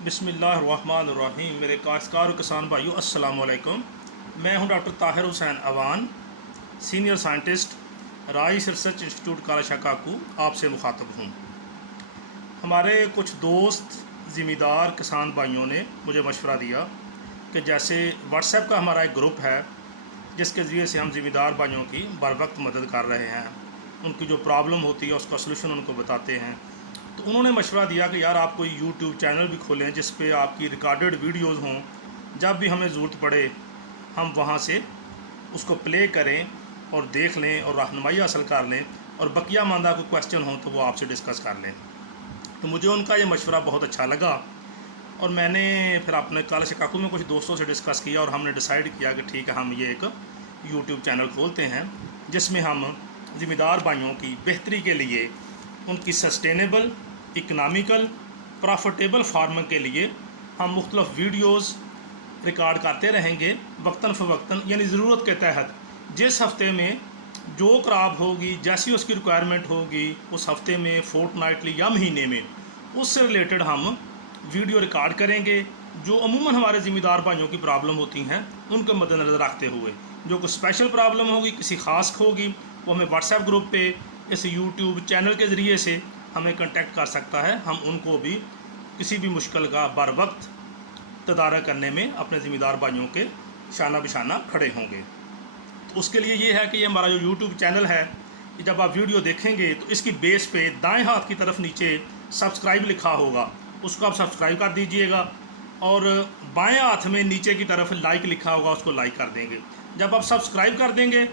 बिस्मिल्लाहिर्रहमानिर्रहीम। मेरे काश्तकार और किसान भाइयों अस्सलाम वालेकुम। मैं हूं doctor Tahir Hussain Awan, senior scientist rice research institute Kala Kaku. आपसे मुखातब हूं। हमारे कुछ दोस्त ज़िम्मेदार किसान भाइयों ने मुझे मशवरा दिया कि जैसे व्हाट्सएप का हमारा एक ग्रुप है जिसके ज़रिए से हम ज़िम्मेदार भाइयों की बर वक्त मदद कर रहे हैं, उनकी जो प्रॉब्लम होती है उसका सलूशन उनको बताते हैं। तो उन्होंने मशवरा दिया कि यार आप कोई यूट्यूब चैनल भी खोलें जिस पे आपकी रिकॉर्डेड वीडियोस हों, जब भी हमें ज़रूरत पड़े हम वहाँ से उसको प्ले करें और देख लें और रहनुमाई हासिल कर लें, और बकिया मांदा कोई क्वेश्चन हो तो वो आपसे डिस्कस कर लें। तो मुझे उनका ये मशवरा बहुत अच्छा लगा और मैंने फिर अपने काला काकू में कुछ दोस्तों से डिस्कस किया और हमने डिसाइड किया कि ठीक है, हम ये एक यूट्यूब चैनल खोलते हैं जिसमें हम ज़िम्मेदार भाइयों की बेहतरी के लिए उनकी सस्टेनेबल, इकनॉमिकल, प्रॉफिटेबल फार्मिंग के लिए हम मुख्तलिफ वीडियोस रिकॉर्ड करते रहेंगे वक्तन फ़वक्तन, यानी ज़रूरत के तहत जिस हफ़्ते में जो क्रॉप होगी, जैसी उसकी रिक्वायरमेंट होगी, उस हफ़्ते में, फोर्टनाइटली या महीने में उससे रिलेटेड हम वीडियो रिकॉर्ड करेंगे। जो अमूमन हमारे ज़िम्मेदार भाइयों की प्रॉब्लम होती हैं उनको मद्देनज़र रखते हुए, जो कोई स्पेशल प्रॉब्लम होगी, किसी ख़ास होगी, वो हमें व्हाट्सएप ग्रुप पे इस यूट्यूब चैनल के ज़रिए से हमें कांटेक्ट कर सकता है। हम उनको भी किसी भी मुश्किल का बर वक्त तदारक करने में अपने ज़िम्मेदार भाइयों के शाना बिशाना खड़े होंगे। तो उसके लिए ये है कि ये हमारा जो यूट्यूब चैनल है, कि जब आप वीडियो देखेंगे तो इसकी बेस पे दाएं हाथ की तरफ नीचे सब्सक्राइब लिखा होगा, उसको आप सब्सक्राइब कर दीजिएगा, और बाएं हाथ में नीचे की तरफ लाइक लिखा होगा, उसको लाइक कर देंगे। जब आप सब्सक्राइब कर देंगे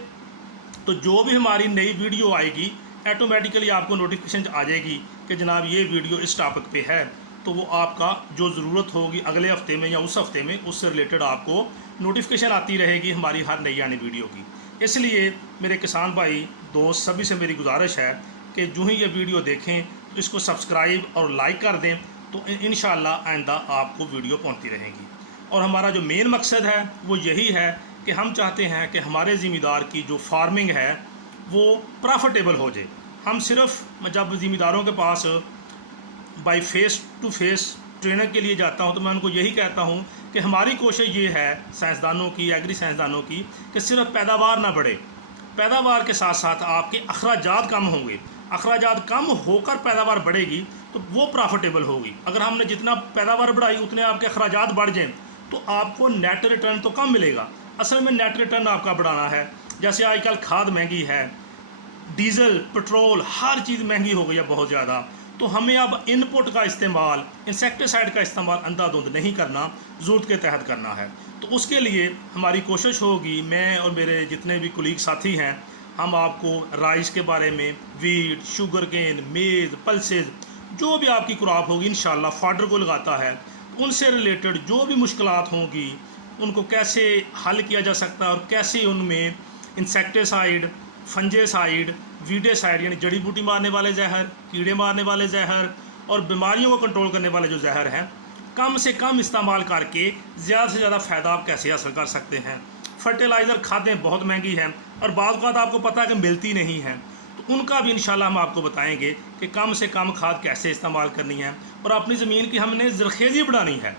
तो जो भी हमारी नई वीडियो आएगी ऑटोमेटिकली आपको नोटिफिकेशन आ जाएगी कि जनाब ये वीडियो इस टॉपिक पे है, तो वो आपका जो ज़रूरत होगी अगले हफ्ते में या उस हफ्ते में उससे रिलेटेड आपको नोटिफिकेशन आती रहेगी हमारी हर नई आने वीडियो की। इसलिए मेरे किसान भाई दोस्त सभी से मेरी गुजारिश है कि जो ही ये वीडियो देखें तो इसको सब्सक्राइब और लाइक कर दें, तो इंशाअल्लाह आइंदा आपको वीडियो पहुँचती रहेगी। और हमारा जो मेन मकसद है वो यही है कि हम चाहते हैं कि हमारे ज़िम्मेदार की जो फार्मिंग है वो प्रॉफिटेबल हो जाए। हम सिर्फ जब ज़िम्मेदारों के पास by face to face training के लिए जाता हूं तो मैं उनको यही कहता हूं कि हमारी कोशिश ये है साइंसदानों की, एग्री साइंसदानों की, कि सिर्फ पैदावार ना बढ़े, पैदावार के साथ साथ आपके अखराजात कम होंगे। अखराजात कम होकर पैदावार बढ़ेगी तो वो प्रॉफिटेबल होगी। अगर हमने जितना पैदावार बढ़ाई उतने आपके अखराजात बढ़ जाएँ तो आपको नेट रिटर्न तो कम मिलेगा। असल में नेट रिटर्न आपका बढ़ाना है। जैसे आजकल खाद महंगी है, डीज़ल, पेट्रोल, हर चीज़ महंगी हो गई है बहुत ज़्यादा, तो हमें अब इनपुट का इस्तेमाल, इंसेक्टिसाइड का इस्तेमाल अंधाधुंध नहीं करना, ज़रूरत के तहत करना है। तो उसके लिए हमारी कोशिश होगी, मैं और मेरे जितने भी कुलीग साथी हैं, हम आपको राइस के बारे में, वीट, शुगर केन, मेज़, पल्सेज, जो भी आपकी क्रॉप होगी इंशाल्लाह फाडर को लगाता है, उनसे रिलेटेड जो भी मुश्किलात होंगी उनको कैसे हल किया जा सकता है और कैसे उनमें इंसेक्टिसाइड, फंजेसाइड, वीडेसाइड यानी जड़ी बूटी मारने वाले जहर, कीड़े मारने वाले जहर और बीमारियों को कंट्रोल करने वाले जो जहर हैं, कम से कम इस्तेमाल करके ज़्यादा से ज़्यादा फ़ायदा आप कैसे हासिल कर सकते हैं। फर्टिलाइज़र खादें बहुत महंगी हैं और बाद बात आपको पता है कि मिलती नहीं हैं, तो उनका भी इंशाल्लाह हम आपको बताएंगे कि कम से कम खाद कैसे इस्तेमाल करनी है। और अपनी ज़मीन की हमने ज़रखेज़ी बढ़ानी है।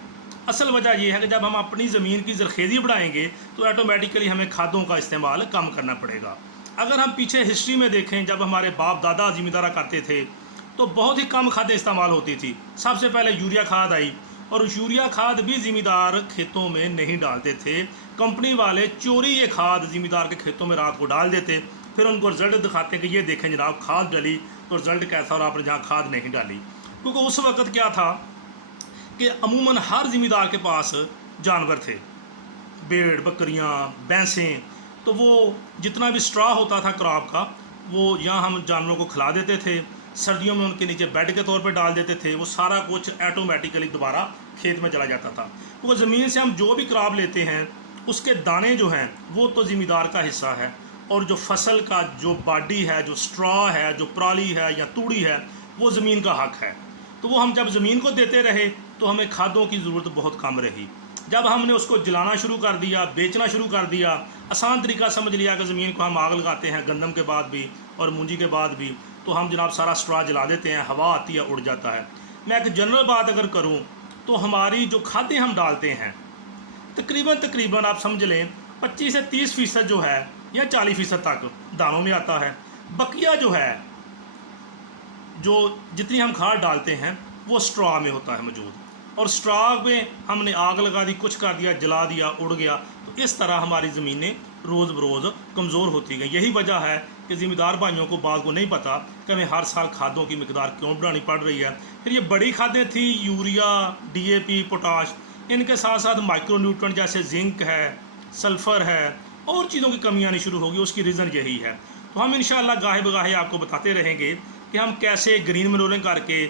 असल वजह यह है कि जब हम अपनी ज़मीन की ज़रखेज़ी बढ़ाएंगे तो ऑटोमेटिकली हमें खादों का इस्तेमाल कम करना पड़ेगा। अगर हम पीछे हिस्ट्री में देखें, जब हमारे बाप दादा ज़िम्मेदारा करते थे तो बहुत ही कम खादें इस्तेमाल होती थी। सबसे पहले यूरिया खाद आई और उस यूरिया खाद भी ज़िम्मेदार खेतों में नहीं डालते थे। कंपनी वाले चोरी ये खाद ज़िम्मेदार के खेतों में रात को डाल देते, फिर उनको रिज़ल्ट दिखाते कि ये देखें जनाब खाद डाली तो रिज़ल्ट कैसा, और आपने जहाँ खाद नहीं डाली। क्योंकि उस वक़्त क्या था कि अमूमन हर ज़िम्मेदार के पास जानवर थे, भेड़, बकरियां, भैंसें, तो वो जितना भी स्ट्रॉ होता था क्रॉप का वो यहाँ हम जानवरों को खिला देते थे। सर्दियों में उनके नीचे बेड के तौर पे डाल देते थे। वो सारा कुछ ऑटोमेटिकली दोबारा खेत में चला जाता था। वो ज़मीन से हम जो भी क्रॉप लेते हैं उसके दाने जो हैं वो तो ज़िम्मेदार का हिस्सा है, और जो फसल का जो बॉडी है, जो स्ट्रॉ है, जो पराली है या तूड़ी है, वो ज़मीन का हक है। तो वो हम जब ज़मीन को देते रहे तो हमें खादों की ज़रूरत बहुत कम रही। जब हमने उसको जलाना शुरू कर दिया, बेचना शुरू कर दिया, आसान तरीका समझ लिया कि ज़मीन को हम आग लगाते हैं गंदम के बाद भी और मूंजी के बाद भी, तो हम जनाब सारा स्ट्रॉ जला देते हैं, हवा आती है, उड़ जाता है। मैं एक जनरल बात अगर करूं तो हमारी जो खादें हम डालते हैं तकरीबन आप समझ लें 25 से 30% जो है या 40% तक दानों में आता है। बकिया जो है, जो जितनी हम खाद डालते हैं वो स्ट्रॉ में होता है मौजूद, और स्ट्रॉ में हमने आग लगा दी, कुछ कर दिया, जला दिया, उड़ गया, तो इस तरह हमारी ज़मीनें रोज़ बरोज़ कमज़ोर होती गई। यही वजह है कि ज़िम्मेदार भाइयों को बात को नहीं पता कि हमें हर साल खादों की मिकदार क्यों बढ़ानी पड़ रही है। फिर ये बड़ी खादें थी यूरिया, DAP, पोटाश, इनके साथ साथ माइक्रोन्यूट्रेंट जैसे जिंक है, सल्फ़र है, और चीज़ों की कमी आनी शुरू होगी। उसकी रीज़न यही है। तो हम इंशाअल्लाह गाहे बगाहे आपको बताते रहेंगे कि हम कैसे ग्रीन मनोरिंग करके,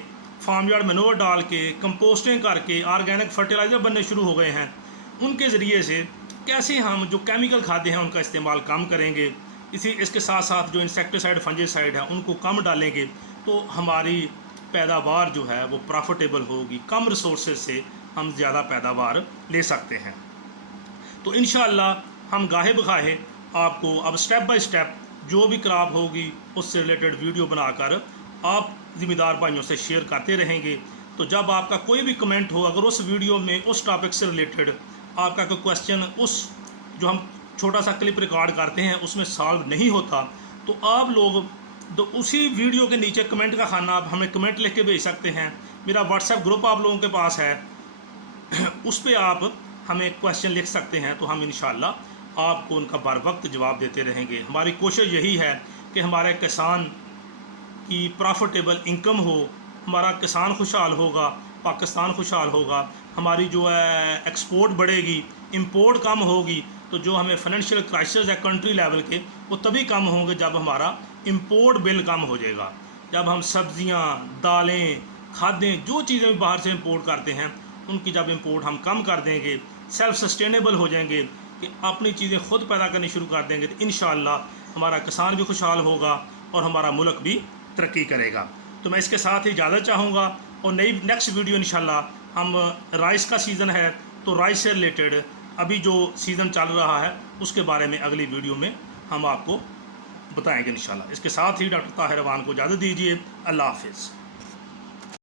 फार्म यार्ड मनोर डाल के, कंपोस्टिंग करके ऑर्गेनिक फर्टिलाइज़र बनने शुरू हो गए हैं। उनके ज़रिए से कैसे हम जो केमिकल खाद्य हैं उनका इस्तेमाल कम करेंगे, इसके साथ साथ जो इंसेक्टिसाइड, फंजीसाइड है उनको कम डालेंगे, तो हमारी पैदावार जो है वो प्रॉफिटेबल होगी। कम रिसोर्सेज से हम ज़्यादा पैदावार ले सकते हैं। तो इंशाअल्लाह हम गाहे बगाहे आपको अब स्टेप बाय स्टेप जो भी क्रॉप होगी उससे रिलेटेड वीडियो बनाकर आप ज़िम्मेदार भाइयों से शेयर करते रहेंगे। तो जब आपका कोई भी कमेंट हो, अगर उस वीडियो में उस टॉपिक से रिलेटेड आपका कोई क्वेश्चन उस जो हम छोटा सा क्लिप रिकॉर्ड करते हैं उसमें सॉल्व नहीं होता, तो आप लोग तो उसी वीडियो के नीचे कमेंट का खाना आप हमें कमेंट लिख के भेज सकते हैं। मेरा व्हाट्सएप ग्रुप आप लोगों के पास है, उस पर आप हमें क्वेश्चन लिख सकते हैं, तो हम इंशाअल्लाह आपको उनका बर वक्त जवाब देते रहेंगे। हमारी कोशिश यही है कि हमारे किसान की प्रॉफिटेबल इनकम हो, हमारा किसान खुशहाल होगा, पाकिस्तान खुशहाल होगा, हमारी जो है एक्सपोर्ट बढ़ेगी, इंपोर्ट कम होगी, तो जो हमें फाइनेंशियल क्राइसिस है कंट्री लेवल के वो तभी कम होंगे जब हमारा इंपोर्ट बिल कम हो जाएगा। जब हम सब्जियां, दालें, खादें, जो चीज़ें भी बाहर से इंपोर्ट करते हैं उनकी जब इंपोर्ट हम कम कर देंगे, सेल्फ सस्टेनेबल हो जाएंगे कि अपनी चीज़ें खुद पैदा करनी शुरू कर देंगे, तो इंशाअल्लाह हमारा किसान भी खुशहाल होगा और हमारा मुल्क भी तरक्की करेगा। तो मैं इसके साथ ही इजाज़त चाहूँगा, और नेक्स्ट वीडियो इंशाअल्लाह हम राइस का सीज़न है तो राइस से रिलेटेड अभी जो सीज़न चल रहा है उसके बारे में अगली वीडियो में हम आपको बताएंगे इंशाअल्लाह। इसके साथ ही डॉक्टर ताहिर अवान को इजाज़त दीजिए। अल्लाह हाफिज़।